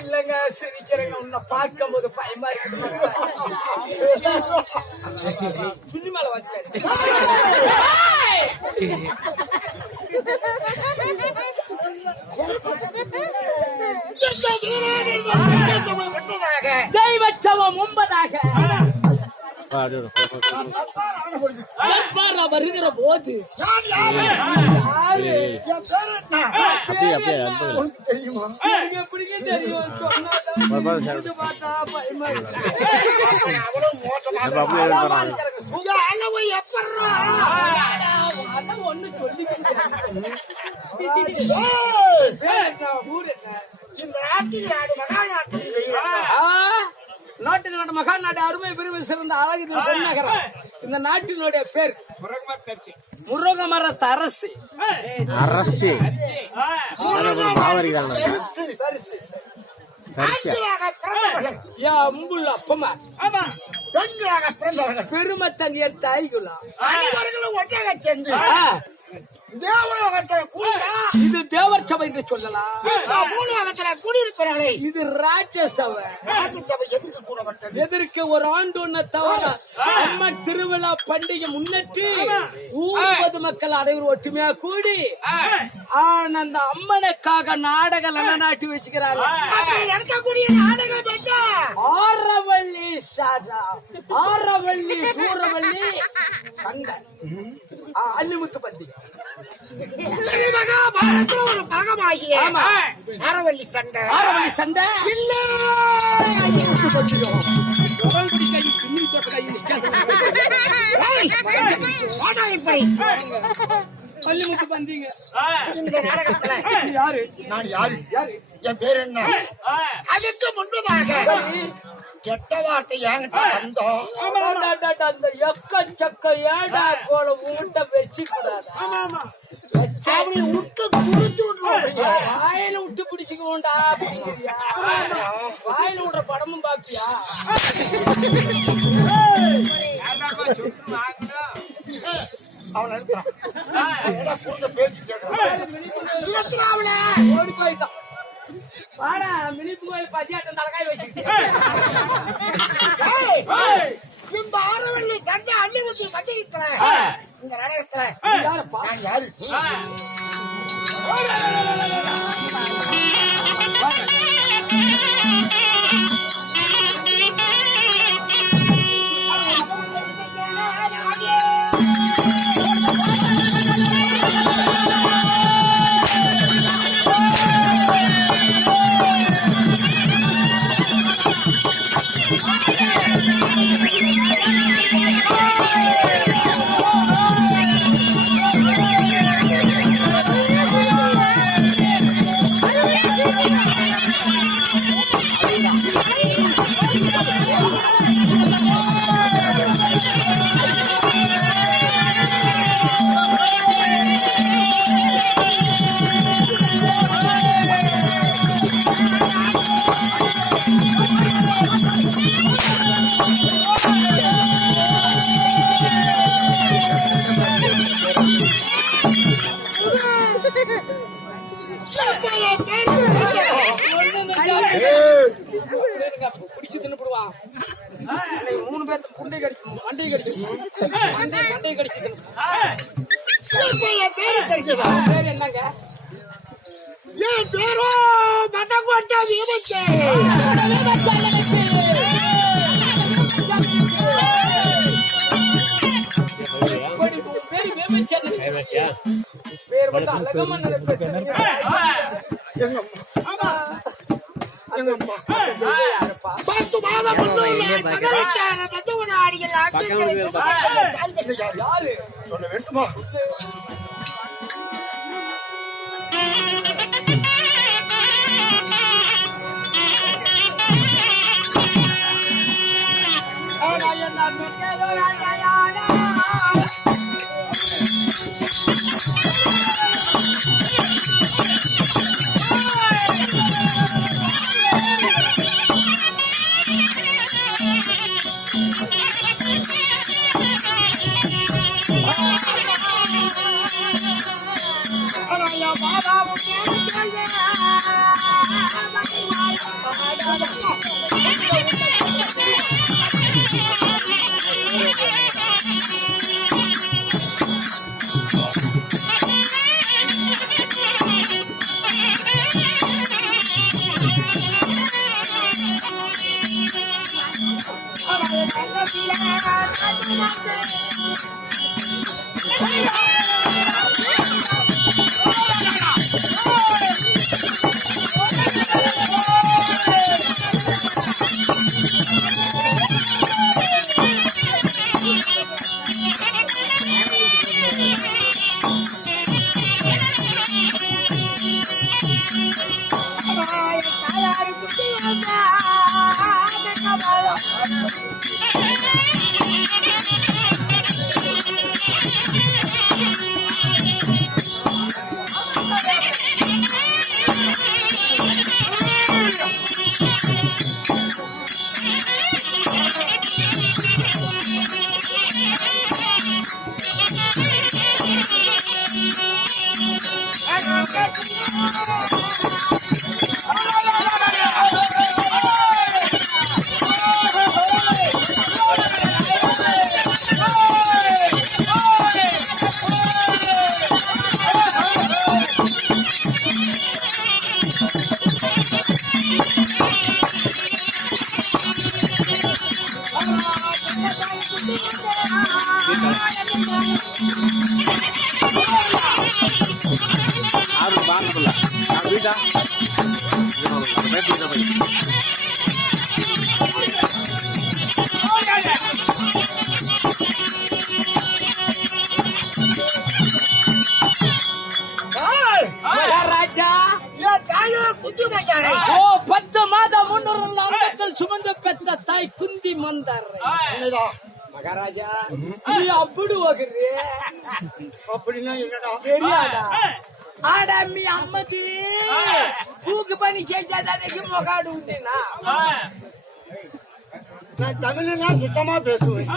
இல்லங்க சிரிக்கிறேங்க உன்னை பார்க்கும் போது பயமா இருக்கு. சுண்ணி மேல வச்சுக்காரு. தெய்வச்சவம் முன்பதாக வருகிற போது ஒண்ணு சொல்லி நாட்டின் நாடு மகா நாடு அருமை பெருமை சிறந்த அழகு பொன்னகரம். இந்த நாட்டினுடைய பேர் முருகமரத்து அரசு. அரசு அப்பமா பெருமை தண்ணீர் தாய்குலா இது தேவர் சபை என்று சொல்லலாம். இது ராஜ்யசபை. எதற்கு ஒரு ஆண்டு ஒண்ணு தவிர அம்மன் திருவிழா பண்டிகை முன்னிட்டு ஊர் பொதுமக்கள் அனைவரும் ஒற்றுமையா கூடி அந்த அம்மனுக்காக நாடகம் நல்லா நாட்டி வச்சுக்கிறாங்க. ஆரவள்ளி சாஜா, ஆரவள்ளி சூரவள்ளி சண்டை, அள்ளிமுத்து பத்தி ஒரு பாகமாகிய ஆரவள்ளி சண்டை. ஆரவள்ளி சண்டை பள்ளிமுத்து பந்தீங்க. இந்த நாடகத்துல யாரு நான் யாரு என் பேர் என்ன? அதுக்கு முன்பதாக கெட்ட வார்த்தை என்கிட்ட வந்தோம். அந்த எக்கச்சக்க ஏடா கோல ஊட்ட வச்சு கூடாது. வாயில விட்டு பிடிச்சுக்கோண்டா. வாயில விடுற படமும் பாப்பியா? அவன் நினைக்கிறான் பேசி ஓடி போயிட்டான். வாடா மினிப்பு கோயில் பதியாட்டம் தலைக்காய் வச்சுக்கிட்டு இந்த ஆரவள்ளி சண்டை அள்ளி வச்சு கட்டிக்கிறேன் இந்த நாடகத்துல யாருப்பா? யாரு பிடிச்சு தின்னுடுவான். 3 பேர் புண்டை கடிச்சு மண்டை கடிச்சு மண்டை கடிச்சு பேர் என்னங்க? என் பேரோ மதங்கோட்டை வீரச்சே. பேர் வந்து அழகம்மன் சொல்ல வேண்டுமா? சுமந்த பெத்த தாய் குந்தி மந்தார் மகாராஜா நீ அப்படி வகுறு அப்படின்னா என்னடா தெரியாதா? ஆடா మీ అమ్మకి పూకు పని చేసేదానికి మొగాడు ఉంటేనా? நான் தமிழ்னா சுத்தமா பேசுவேன்.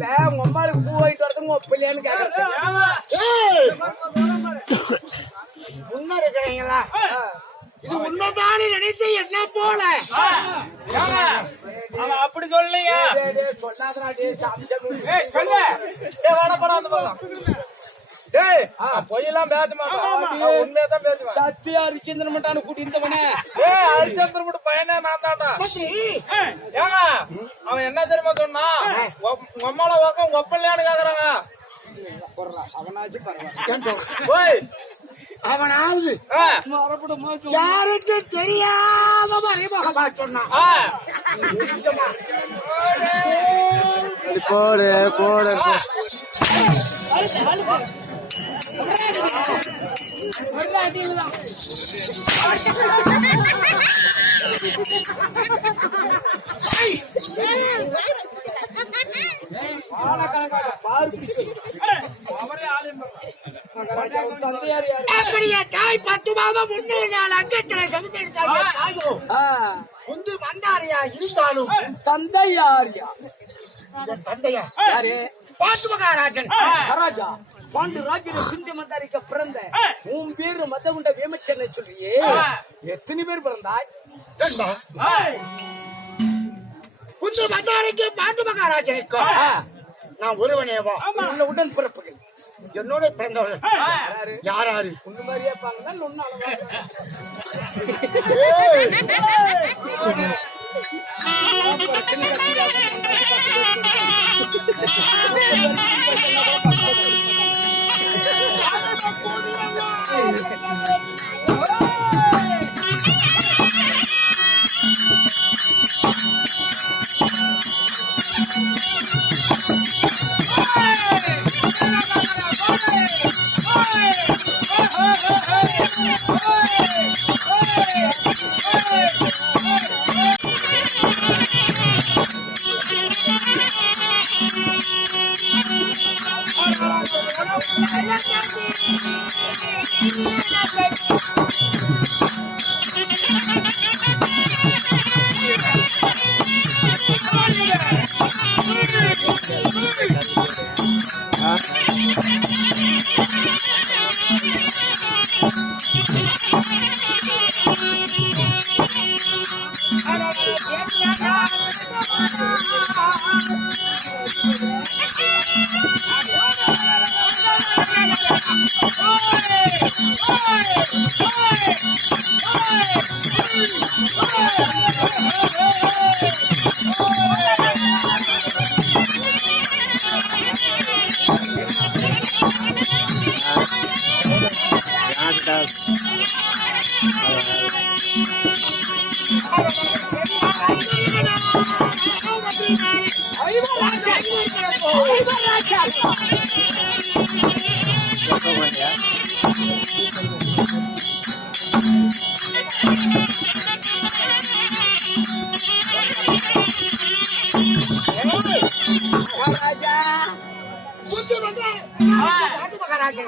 இல்ல உங்க அம்மாளுக்கு பூ வாங்கிட்டு வரது உங்க பிள்ளையான்னு கேக்குறது. முன்ன இருக்கிறீங்களா? இது உண்மைதானே நினைத்து என்ன போல அவன் அப்படி சொல்லலைங்க. சொன்னாதான் சாமி சொல்லு வாடப்படா அந்த பக்கம். டேய் பொய்யெல்லாம் பேச மாட்டான், உண்மையதான் பேசுவேன். சத்தியா அரிச்சந்திர மட்டான்னு கூட்டிருந்தவனே ஹரிச்சந்திர மட்டும் பையனே நான் தான்டா. ஏங்க அவன் என்ன தெரியுமா சொன்னா, உங்க அம்மால வாக்கம் உங்க அப்பல்லையான்னு கேக்குறாங்க. அவனாச்சும் பரவாயில்ல. ஓய் அவனாவது மறுபடியும் யாருக்கு தெரியாத மறைமுகமா சொன்னான். போடு போடு அப்படியே தாய் 10 மாதம் 3 நாள் அங்கத்தில சமைத்தெடுத்தாங்க. முந்து வந்தாரியா இருந்தாலும் தந்தை யாரியா? தந்தையா யாரு? பாட்டு மகாராஜன் மகாராஜா பாண்டு ராஜ்ய சிந்தி மந்தாரிக்க பிறந்த உன் பேரு மதகுண்ட வேமச்சனை சொல்றியே, எத்தனை பேர் பிறந்தாய்? குந்து மந்தாரிக்கு பாட்டு மகாராஜனுக்கு நான் ஒருவனேவா? உள்ள உடன் பிறப்புகள் என்னோட பிறந்தவர்கள் யாராரு? உங்க மாதிரியே பாருங்க ஒன்னும்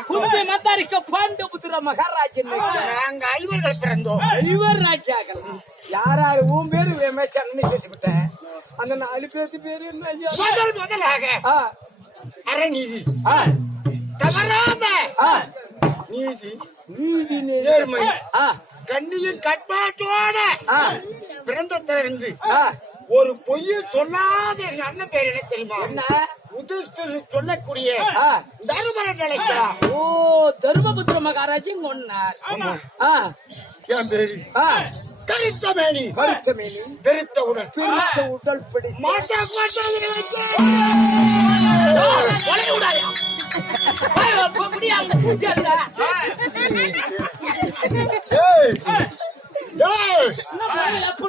குந்தி மந்தாரிக்க பாண்டு புத்திர மகாராஜன் நாங்க 5 பேர்கள் பிறந்தோம். 5 ராஜாக்கள். யாராரு உன் பேரு வேமச்சன்னு சொல்லிவிட்டேன். அந்த 4 பேருக்கு பேரு என்ன? முதலாக அறநீதி, தவறாத நீதி, நீதி நேர்மை, கண்ணியின் கட்பாட்டோட பிறந்ததிலிருந்து ஒரு பொய்யை சொல்லாத எங்க அண்ணன் பேர் என்ன தெரியுமா? என்ன? உதிஷ்டன் சொல்லக்கூடிய தருமரன் நினைக்கிறான். ஓ, தர்மபுத்திர மகாராஜன் கொண்டார். என் பேரு கருத்த மேனி, கருத்த மேனி, பெருத்த உடல், பிரித்த உடல் பிடி மாட்டா மாட்டா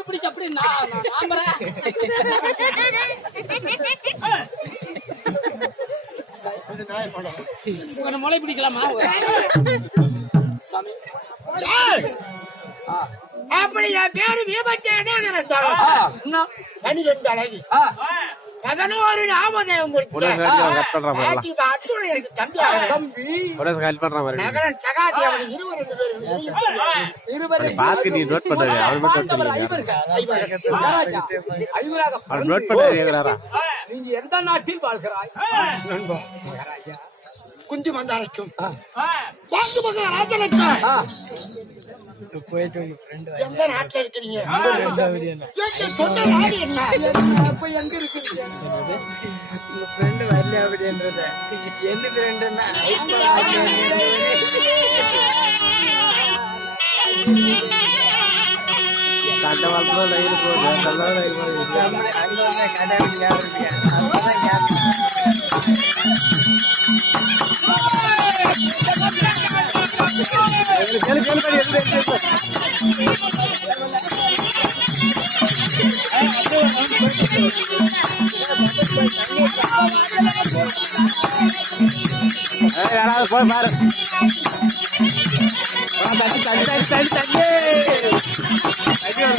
பிடிச்ச அப்படி மொழை பிடிக்கலாமா? சாமி அப்படி என் பேரு வீபச்சன் 12 அழகி 11 நாமதேவம் தம்பி நகரன் சகாதேவன் 22 பேர் நீங்க எந்த நாட்டில் வாழ்கிறாய்? நண்பா குந்தி மந்தாரைக்கும் ஆ. வாங்கு மகாராஜனுக்கும் ஆ. போயிட்டு உங்க ஃப்ரெண்ட் எந்த நாட்டுல இருக்கிறீங்க? எங்க சொந்த நாடு என்ன? அப்ப எங்க இருக்கிறீங்க? உங்க ஃப்ரெண்ட் வரல அப்படின்றது என்ன ஃப்ரெண்டுன்னா கட்ட வாழ்க்கை லைன் போகுது யாராவது போய் பாரு தண்ணி தண்ணி தண்ணி தண்ணி தண்ணி தண்ணி வருங்க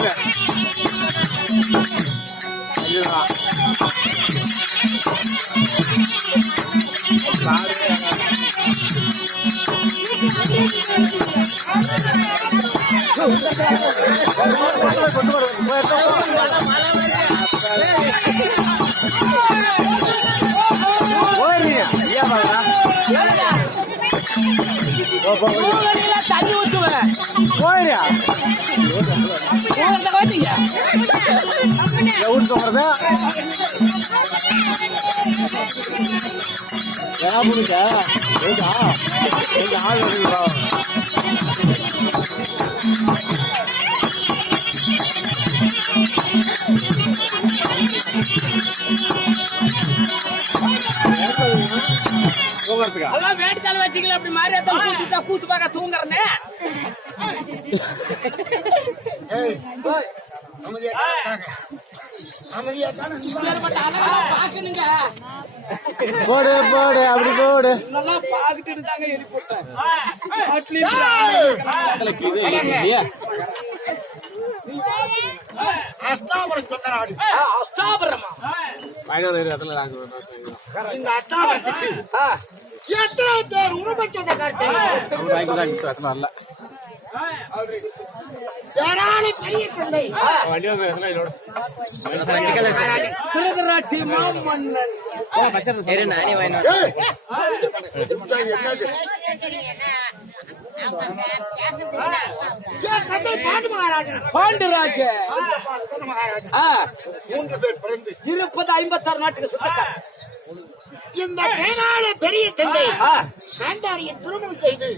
தண்ணி ஊத்துவேன் போயிரியா எவ்வளோ சொல்றதா புரிஞ்சா ஆள் வருவீங்களா எல்லாம் வேண்டித்தாலும் வச்சுக்கல அப்படி மாறியாத்தாலும் கூத்துட்டா கூத்து பார்க்க தூங்குறனே. பாக்கணுங்க போடு போடு அப்படி போடு நல்லா பாக்கிட்டு தாங்க எழுதி போட்டேன். அஷ்டாபரமா இந்த அஷ்டாபரத்துக்கு எத்தனை பேர் உரிமை சொந்தக்காரர்கள்? யாரால பெரிய தந்தை திருதராட்டி மாமன்னன் பாண்டுராஜ மூன்று பேர் பிறந்து 56 நாட்டுக்கு சொந்தக்காரர். இந்த பேரால பெரிய தந்தை சாண்டாரியை திருமணம் செய்து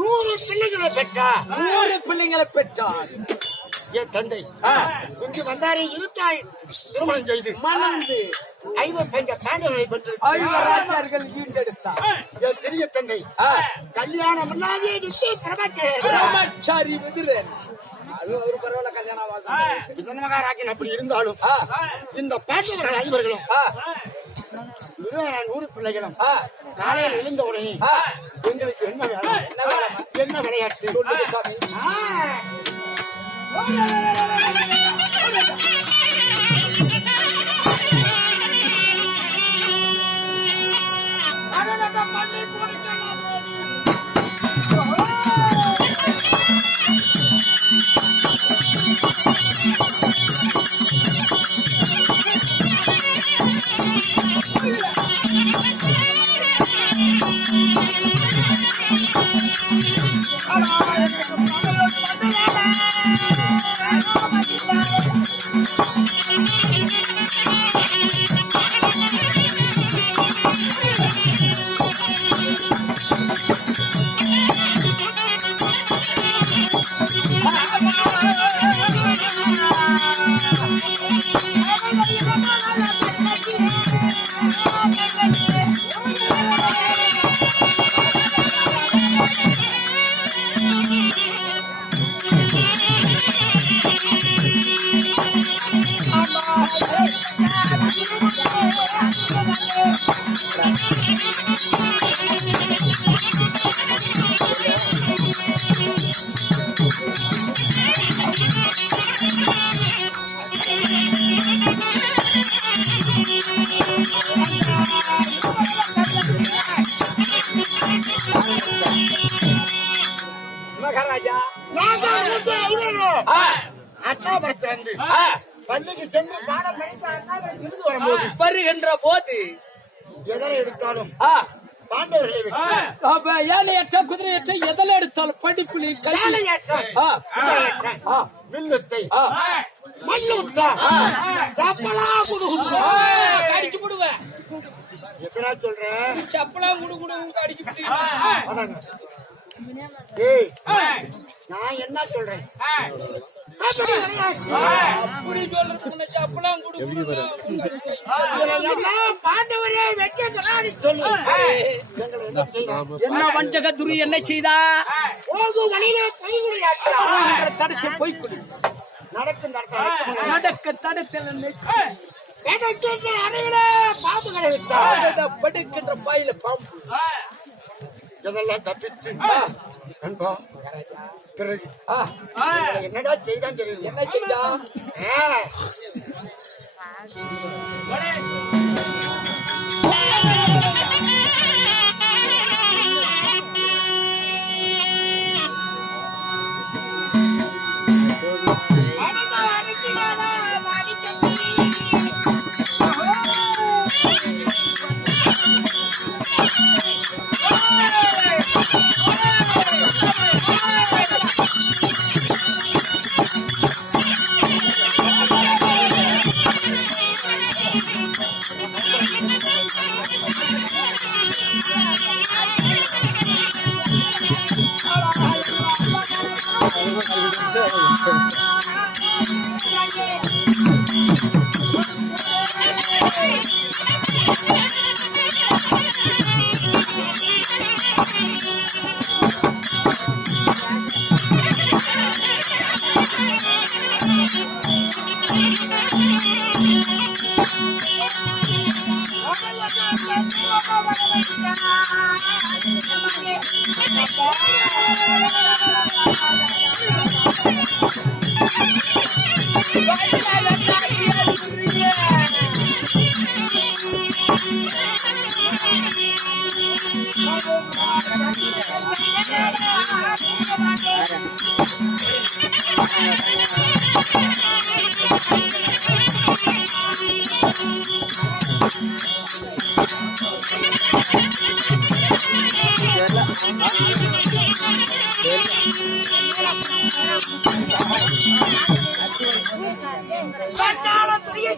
100 பிள்ளைகளை பெற்றார். 100 பிள்ளைங்களை பெற்றார். என் தந்தை இங்கு வந்தாரை இருத்தாய் திருமணம் செய்து மணந்து 55 சான்றிதழ்களை பெற்று 5 ராஜார்கள் ஈண்டெடுத்தார். என் சிறிய தந்தை கல்யாணம் முன்னாடியே நிச்சய பிரம்மச்சாரி விதுரன். அது ஒரு பரவாயில்ல கல்யாணம் ஆகாது. மகாராஜன் அப்படி இருந்தாலும் இந்த பாண்டவர்கள் ஐவர்களும் 100 பிள்ளைகளும் காலையில் எழுந்த உடனே எங்களுக்கு என்ன வேலை என்ன விளையாட்டு சொல்லுங்க சாமி. மகாராஜா அட்டாபரத்து வந்து பள்ளிக்கு சென்று பாடம் படித்தார்கள். இருந்து வரும்போது வருகின்ற போது எதனை எடுத்தாலும் ஆ, பாண்டவர்களை விட்டு அப்ப ஏழையற்ற குதிரையற்ற எதில் எடுத்தாலும் படிப்புலி கல்வி வேலையற்ற, ஆ, குதிரையற்ற, ஆ, வில்லுத்தை, ஆ. மல்லுத்தா, சப்பலா குடுகுடு. கடிச்சு விடுவேன் எத்தனை சொல்றேன்? சப்பலா குடு குடு கடிச்சு விட்டு அதாங்க. ஏய், நான் என்ன சொல்றேன்? அப்படி கிடையாது. அப்படி சொல்றதுக்கு சப்பலா குடு குடு இதெல்லாம் பாண்டவரே வெற்றியங்கிறான்னு சொல்லு. எங்களை என்ன செய்யலாம்? என்ன வஞ்சக துரி என்ன செய்தா போகு வழியிலே கைகுறியாக்கலாம். தடுத்து போய் குடி நடக்கும் நடக்க தடுத்தல் நடக்கின்ற அறையிலே பாம்புகளை விட்டார். படுக்கின்ற பையில பாம்பு இதெல்லாம் தப்பித்து நண்பா பிறகு ஆ, எங்களை என்னடா செய்தான் தெரியும். என்ன செய்தா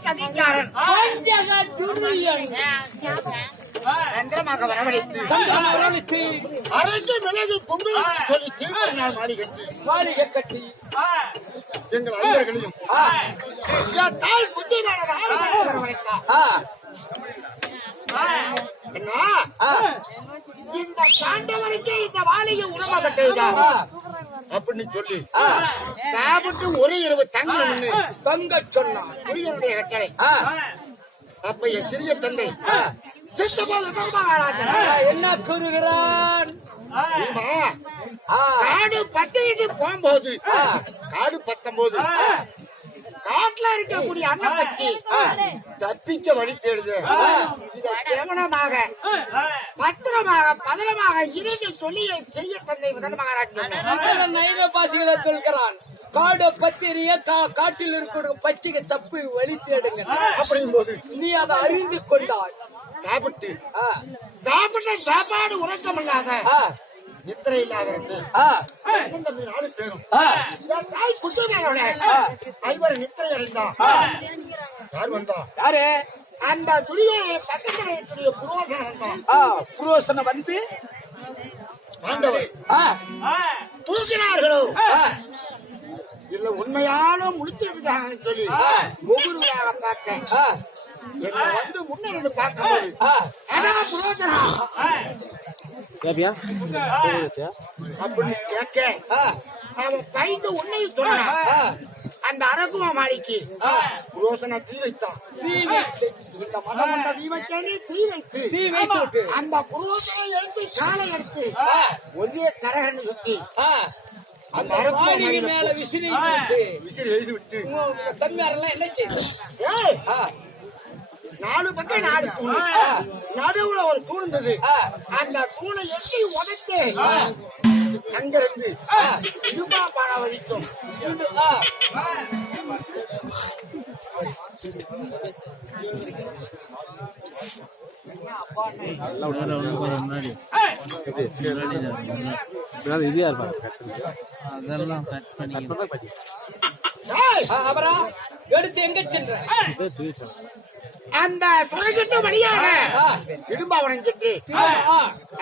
சதிகாரன் தந்திரமாக வரவழைத்து அரசு மிளகு கொண்டு சொல்லி தீவிர நாள் மாளிகை கட்டி எங்கள் ஐவர்களையும் என் தாய் குட்டி வரவழைத்தார். என்ன இந்த பாண்டவருக்கு இந்த வாழையை உணவா கட்டுதா அப்படின்னு சொல்லி சாப்பிட்டு ஒரு இரவு தங்க சொன்னான் முருகனுடைய கட்டளை. அப்ப என் சிறிய தந்தை சித்தபோது மகாராஜன் என்ன கூறுகிறான் காடு பத்திட்டு போகும்போது காடு 19 காட்டுல இருக்கக்கூடிய அண்ணன் பச்சி தப்பிக்க வழி தேடுது. கவனமாக பத்திரமாக பதனமாக இருந்து சொல்லி செய்ய தந்தை முதல் மகாராஜ் நைன பாசிகளை சொல்கிறான். காடு பத்திரிய காட்டில் இருக்கிற பச்சைக்கு தப்பு வழி தேடுங்க அப்படிங்கும் போது நீ அதை அறிந்து கொண்டாள். சாப்பிட்டு சாப்பாடு உறக்கம் இல்லாத நித்திரை இல்லாத ஐவர் நித்திரை அடைந்தா யார் வந்தா யாரு அந்த துரியோட பக்கத்துல இருக்கக்கூடிய புரோசனை வந்து ஆண்டவர் தூக்கினார்களோ இல்ல உண்மையான முடிச்சிருக்காங்கன்னு சொல்லி ஒவ்வொருவராக பார்க்க என்ன வந்து முன்னேறி பார்க்கும்போது அப்படின்னு கேட்க அவன் பயந்து உன்னை சொன்னான். அந்த அரகுமா மாளிக்கு புரோசனை தீ வைத்தான். இந்த மதம் கொண்ட தீவச்சேனி தீ வைத்து அந்த புரோசனை எடுத்து காலை எடுத்து ஒரே கரகன்னு சுத்தி அந்த அரகுமா மேல விசிறி எழுதி விட்டு தன்மையாரெல்லாம் என்ன செய்யும்? 4 பக்கம் 4 தூண் நடுவுல ஒரு தூண் இருந்தது. அந்த தூணை எட்டி உடைத்து அங்கிருந்து இரும்பா பானை வரைக்கும் ஏய், அப்புறம் எடுத்து எங்க சென்ற அந்த தொடக்கத்து வழியாக ஆ, இடும்பாவனம் சென்று ஆ,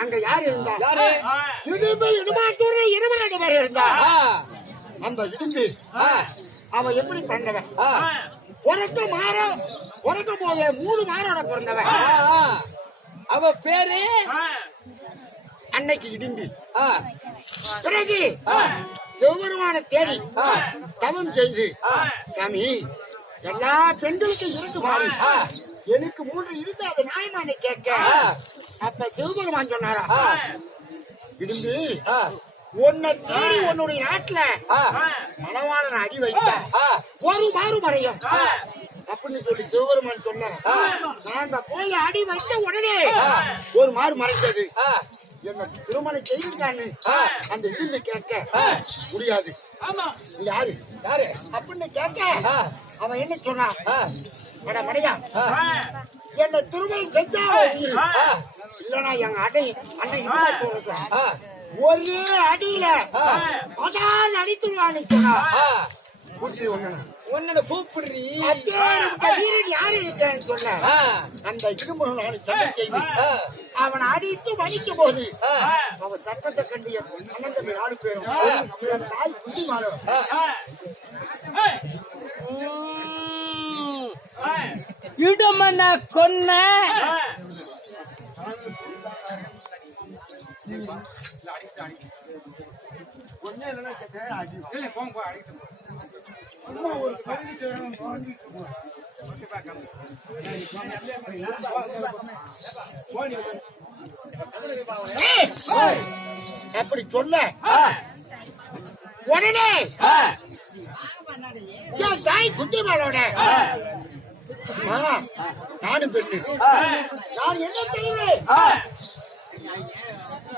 அங்க யார் இருந்தா யாரு இடுமாத்தூர் 22 பேர் இருந்தா ஆ, அந்த இடும்பி ஆ, அவன் எப்படி பிறந்தவன் ஆ, பிறக்க போதே 3 மாரோட பிறந்தவன் ஆ, ஆ. அவ பேரு அன்னைக்கு இடும்பி ஆ, பிறகு ஆ, சிவபெருமான தேடி ஆ, தவம் செய்து ஆ, சாமி எல்லா பெண்களுக்கும் இருக்கு பாரு ஆ. எனக்கு 3 இருந்து அது நியாயமானு கேட்க ஆ. அப்ப சிவபெருமான் சொன்னாரா ஆ, இடும்பி ஆ, உன்னை தேடி உன்னுடைய நாட்டுல ஆ, மணவாளன் அடி வைத்த ஆ, ஒரு மாறு மறையும் அப்படின்னு சொல்லி சிவபெருமான் சொன்னார் ஆ. நாங்க போய் அடி வைத்த உடனே ஒரு மாறு மறைந்தது ஆ, என்ன திருமணம் செய்திருக்கான்னு ஆ. அந்த இடும்பி கேட்க ஆ. முடியாது நீ யாரு யாரு அப்படின்னு கேட்க ஆ, அவன் என்ன சொன்னான் ஆ, அட மடையா ஆ, என்ன திருமணம் செஞ்சா ஆ, இல்லனா எங்க அண்ணன் இடும்பி ஆ, ஒரே அடியில ஆ. அதான் அடித்துருவான்னு சொன்னா ஆ. கூட்டி ஒண்ணு உன்னை கூப்பிடுறீ வீரன் யாரு இருக்கான்னு சொன்ன ஆ, அந்த இடும்பு நான் சண்டை செய்து ஆ, அவன் அடித்து மடிக்கும் போது ஆ, அவன் சட்டத்தை கண்டிய அண்ணன் தம்பி 4 பேரும் அவன் தாய் குட்டி மாறும் ஆ. உம். இடுமன கொன்ன அப்படி சொல்ல ஆ, உடனே ஆ, என் தாய் குட்டி மாலோட நானும் பெண்ணு ஆ, நான் என்ன செய்வேன் ஆ,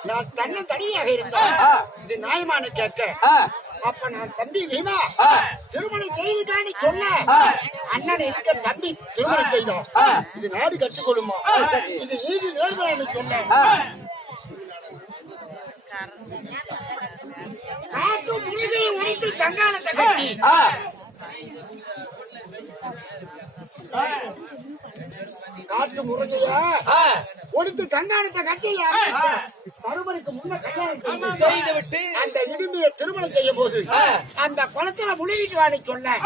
நான் தன்னை தனியாக இருந்தேன் ஆ. இது நியாயமான கேட்க ஆ, அப்ப நான் தம்பி வீமா ஆ. திருமணம் செய்துதான்னு சொல்ல ஆ. அண்ணன் இருக்க தம்பி திருமணம் செய்தோம் ஆ. இது நாடு கற்றுக்கொள்ளுமா சரி. இது நீதி நேர்மையான்னு சொன்னேன் ஆ. காட்டு முழுகையை உடைத்து கங்காணத்தை கட்டி ஆ. காட்டு முருகையா ஆ. ஒடுத்து கங்காணத்தை கட்டி மறுபடிக்கு முன்ன கல்யாணம் செய்து விட்டு அந்த இடுமையை திருமணம் செய்யும் போது ஆ. அந்த குளத்துல முழுகிட்டு வான்னு சொன்ன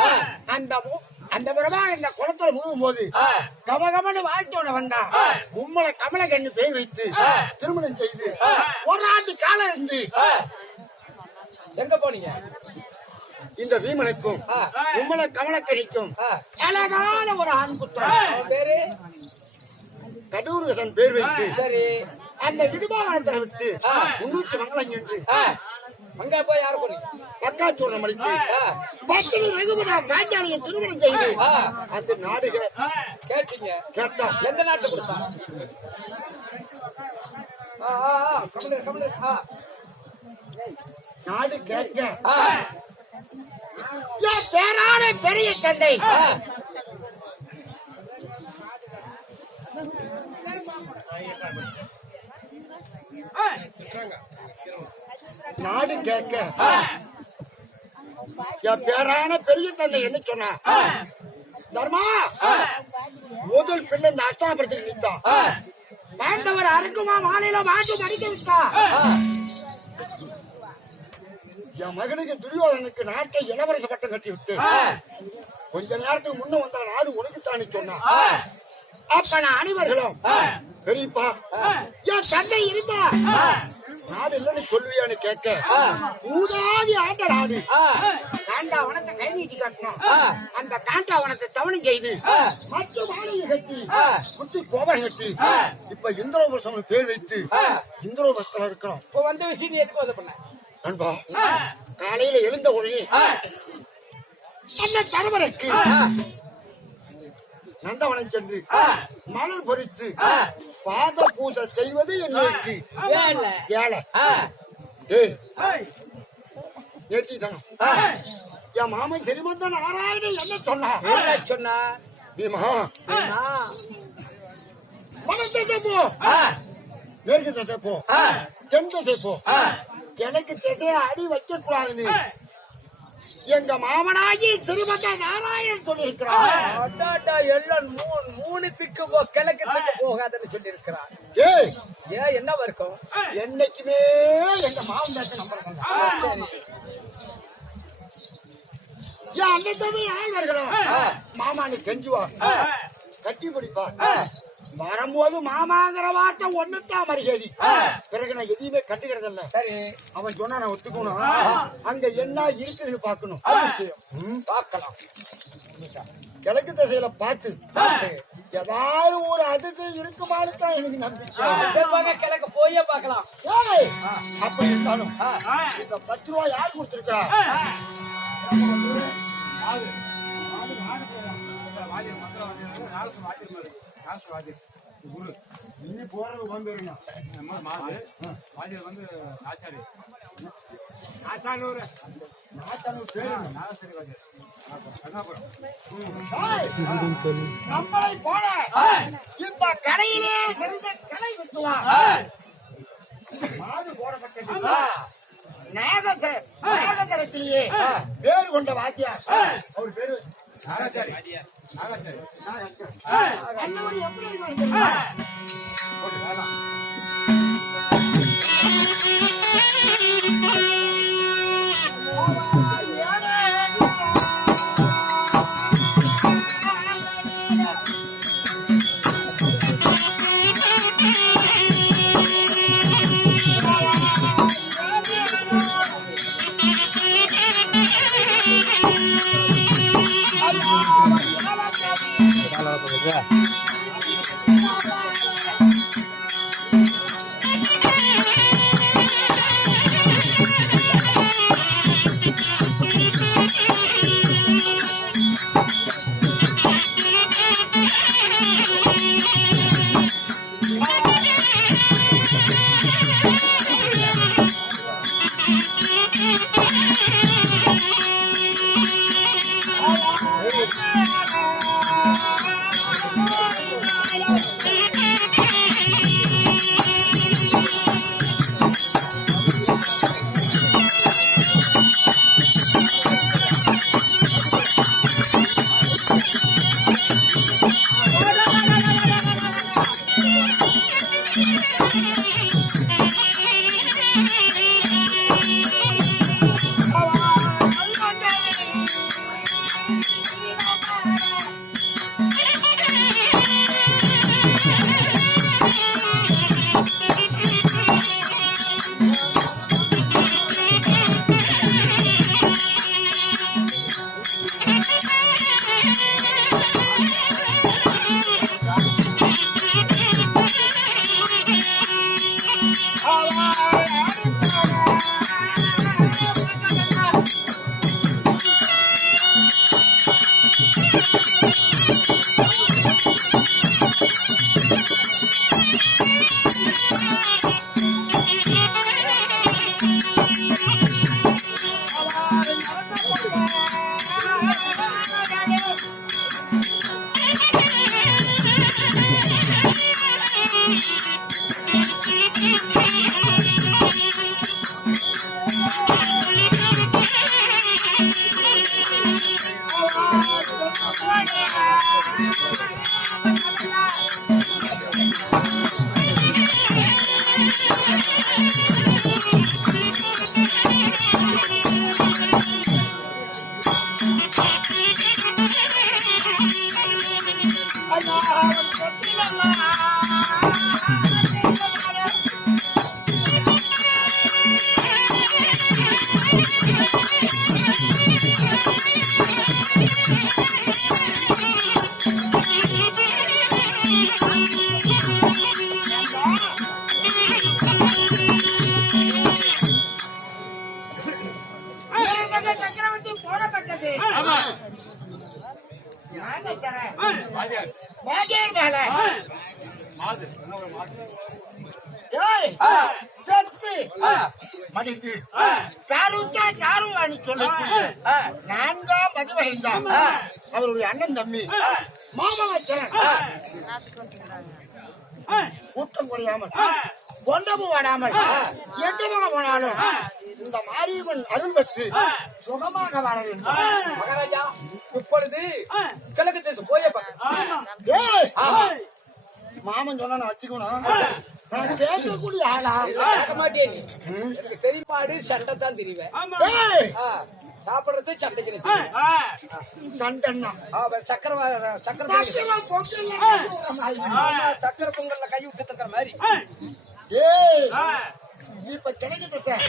அந்த பிரபா இந்த குளத்துல முழுகும் போது ஆ. கமகமன்னு வாழ்த்தோட வந்தா உம்மளை கமல கண்ணு பேர் வைத்து திருமணம் செய்து ஒரு ஆண்டு காலம் இருந்து ஆ. எங்க போனீங்க இந்த வீமனுக்கும் ஆ. உம்மளை கமலக்கணிக்கும் ஆ. அழகான ஒரு ஆண் புத்திரன் அவன் பேரு கடூரசன் பேர் வைத்து சரி அந்த இடுபாவனத்தை விட்டு ஆ. முன்னூற்றி மங்களம் என்று ஆ. அங்க போய் யாரு போனீங்க பக்காச்சூர்ணம் அளித்து ஆ. பத்தினி ரகுபதா பாஞ்சாலியை திருமணம் செய்து ஆ. அந்த நாடுக கேட்டீங்க கேட்டா எந்த நாட்டு கொடுத்தா ஆ, ஆ, ஆ. கம்முனு, கம்முனு. ஆ. நாடு கேட்க ஆ. என் பேரான பெரிய தந்தை ஆ. நாடு கேட்க ஆ. என் பேரான பெரிய தந்தை என்ன சொன்னா ஆ. தர்மா ஆ. முதல் பிள்ளை இந்த அஷ்டாபுரத்துக்கு நிற்கான் ஆ. பாண்டவர் அறுக்குமா மாலையில வாட்டு மடிக்க விட்டா ஆ. என் மகனுக்கு துரியோதனுக்கு நாட்டை இளவரச பட்டம் கட்டி விட்டு ஆ. கொஞ்ச நேரத்துக்கு முன்ன வந்த நாடு உனக்குத்தானு சொன்னா ஆ. அப்ப நான் அனைவர்களும் ஆ. பெரியப்பா என் தந்தை இருந்தா ஆ. நாடு இல்லைன்னு சொல்லுவியான்னு கேட்க ஆ. ஊதாதி ஆண்ட நாடு ஆ. காண்டாவனத்தை கை நீட்டி காட்டணும் ஆ. அந்த காண்டாவனத்தை தவணம் செய்து ஆ. மற்ற மாலையை கட்டி ஆ. குத்தி கோபம் கட்டி ஆ. இப்ப இந்திரபுரம் பேர் வைத்து ஆ. இந்திரபுரத்துல இருக்கிறோம் இப்ப வந்த விஷயம் நீ எதுக்கு வந்து பண்ண நண்பா ஆ. காலையில எழுந்த உடனே ஆ. அந்த தரவரைக்கு ஆ. நந்தவனம் சென்று ஆ. மலர் பொறித்து ஆ. பாத பூஜை செய்வது எங்களுக்கு வேலை. ஏழை ஆ. ஏய் நேத்தி தானே ஆ. என் மாமன் செரிமந்தன் நாராயணன் என்ன சொன்னா என்ன சொன்னா பீமா பீமா. வடக்கு திசை போ, ஆ, மேற்கு திசை போ, ஆ, தென் திசை போ. ஆ. எனக்கு திசையை அடி வைக்க கூடாது. எங்க மாமனாகி திருமந்த நாராயணன் சொல்லியிருக்கிறார். அடாடா, எல்லாம் மூணு திக்கு போ, கிழக்கு திக்கு போகாதுன்னு சொல்லி இருக்கிறார். ஏய், ஏன் என்ன இருக்கும்? என்னைக்குமே எங்க மாமனாட்ட நம்பர் சரி. அந்த தமிழ் ஆழ்வார்களும் மாமானு கெஞ்சுவா, கட்டி பிடிப்பா. வரும்போது மாமாங்கிற வார்த்தை ஒண்ணுத்தான் மரியாதை. பிறகு நான் எதையுமே கட்டுக்கிறது இல்ல. சரி, அவன் சொன்னா நான் ஒத்துக்கணும். அங்க என்ன இருக்குன்னு பாக்கணும். அவசியம் பார்க்கலாம். கிழக்கு திசையில பார்த்து பார்த்து. ஏதாவது ஒரு அதிசயம் இருக்குமான்னு தான் எனக்கு நம்பிக்கை. செவ்வாங்க கிழக்கு போயே பார்க்கலாம். ஏய், அப்ப இருந்தாலும் இந்த 10 ரூபாய் யார் கொடுத்திருக்கா? நீ போறது வந்துருங்க. நம்மளை போல இந்த கடையிலே சிறந்த கடை வித்துவான். மாடு போடப்பட்டது நாகசரத்திலேயே பேர் கொண்ட வாத்தியார். அவர் பேரு அண்ணாமலை எப்படி இருக்காரு தெரியுமா? சக்கரவர்த்தி போடப்பட்டது. செத்து மடித்து சாருச்சா சாருவாணி சொல்லக்கூடிய 4ஆம் மதிவகைந்தான் அவருடைய அண்ணன் தம்பி மாமா வச்சேன் கூட்டம் குறையாமல் கொண்டமும் வாடாமல் எந்த பக்கம் போனாலும் இந்த மாரியம்மன் அருள் பெற்று சுகமாக வாழ வேண்டும். மகாராஜா இப்பொழுது கிழக்கு தேசம் போய ஏய், மாமன் சொன்னா நான் வச்சுக்கணும். நான் கேட்கக்கூடிய ஆளா மாட்டேன் நீ எனக்கு தெரியுமாடு சண்டை தான் தெரிவேன். ஏய், சாப்பிடுறது சண்டைக்கு சண்டன்னா சக்கரை சக்கரை சக்கரை பொங்கல்ல கை விட்டு தக்கிற மாதிரி. ஏய், இப்ப கிடைக்குது சார்.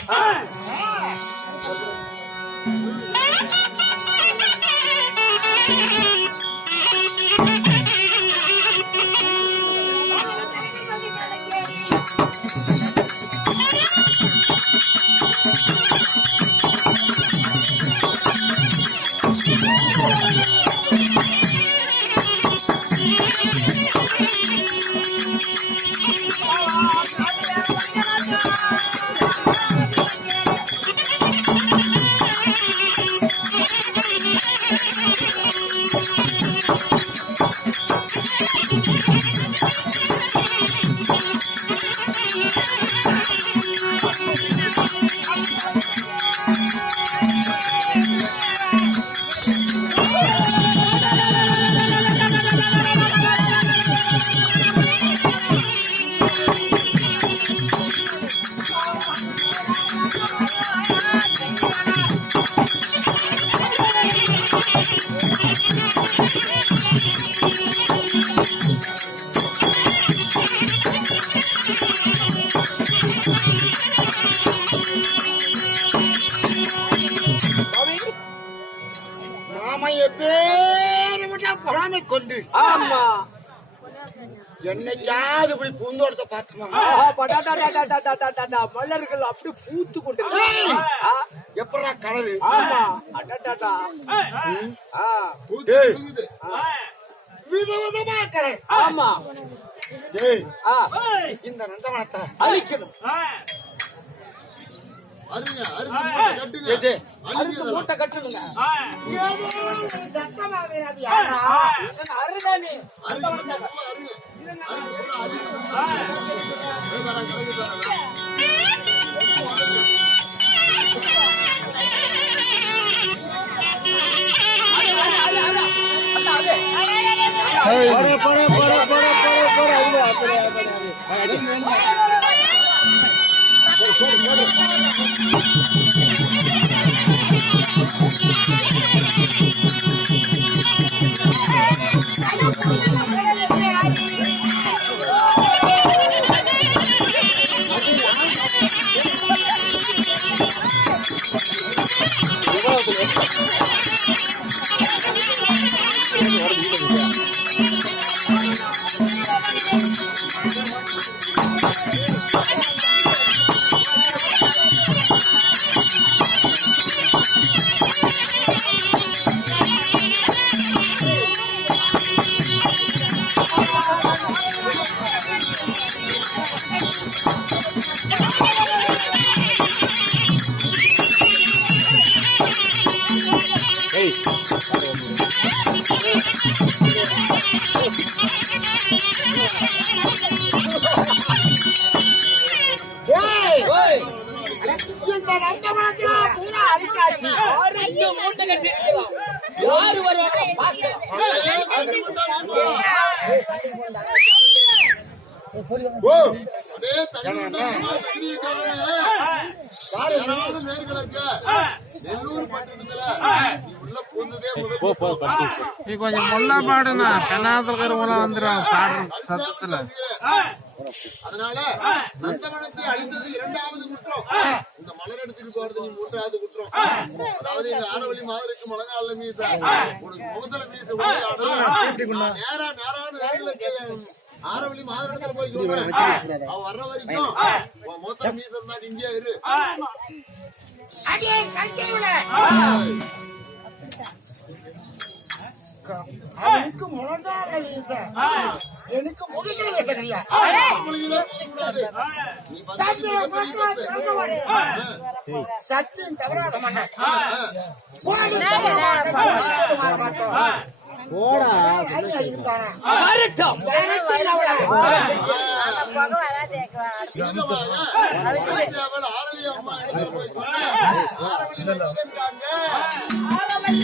மாமைய பேரு விட்டா பொறாமை கொண்டு ஆமா என்னைக்காவது இப்படி பூந்தோட்டத்தை பார்த்தோமா? மலர்கள் அப்படி பூத்து கொண்டு எப்படா கனவு? ஆமா அடடடா. ஏய், விதவிதமா கனவு. ஆமா ஏய், இந்த நந்தவனத்தை அழிக்கணும். எது? அதுக்கு மூட்டை கட்டணுங்க. ஏதோ ஒரு சத்தமாவே அது யாரா? அருதானே இந்த நந்தவனத்துல பூரா அடிச்சாச்சு. மூட்டை கட்டி இருக்கிறோம். யாரு வருவாங்க பார்க்கலாம். நீ கொஞ்சம் முல்லா பாடுனா கண்ணாத்துல இருக்கிறவங்களாம் வந்துடும் பாடுற சத்தத்துல. அதனால நந்தவனத்தை அழிந்தது இரண்டாவது குற்றம். இந்த மலர் இடத்துக்கு போறது நீ மூன்றாவது குற்றம். அதாவது எங்க ஆரவழி மாதருக்கு முழங்கால மீச உனக்கு முகத்துல மீச நேரா நேரான ஆரவழி மாதர் இடத்துல போய் சொல்றேன். அவன் வர்ற வரைக்கும் மொத்த மீச இருந்தா இந்தியா இரு. அவனுக்கு முழங்கால வீச, எனக்கு முகத்துல வீச கிடையாது. சத்தியம் தவறாத மன்னன். ஐயா இருப்பாரா? வரட்டும். எனக்கு அவளா? ஆரளி அம்மா எடுத்து போய் சொன்னேன். ஆரவழி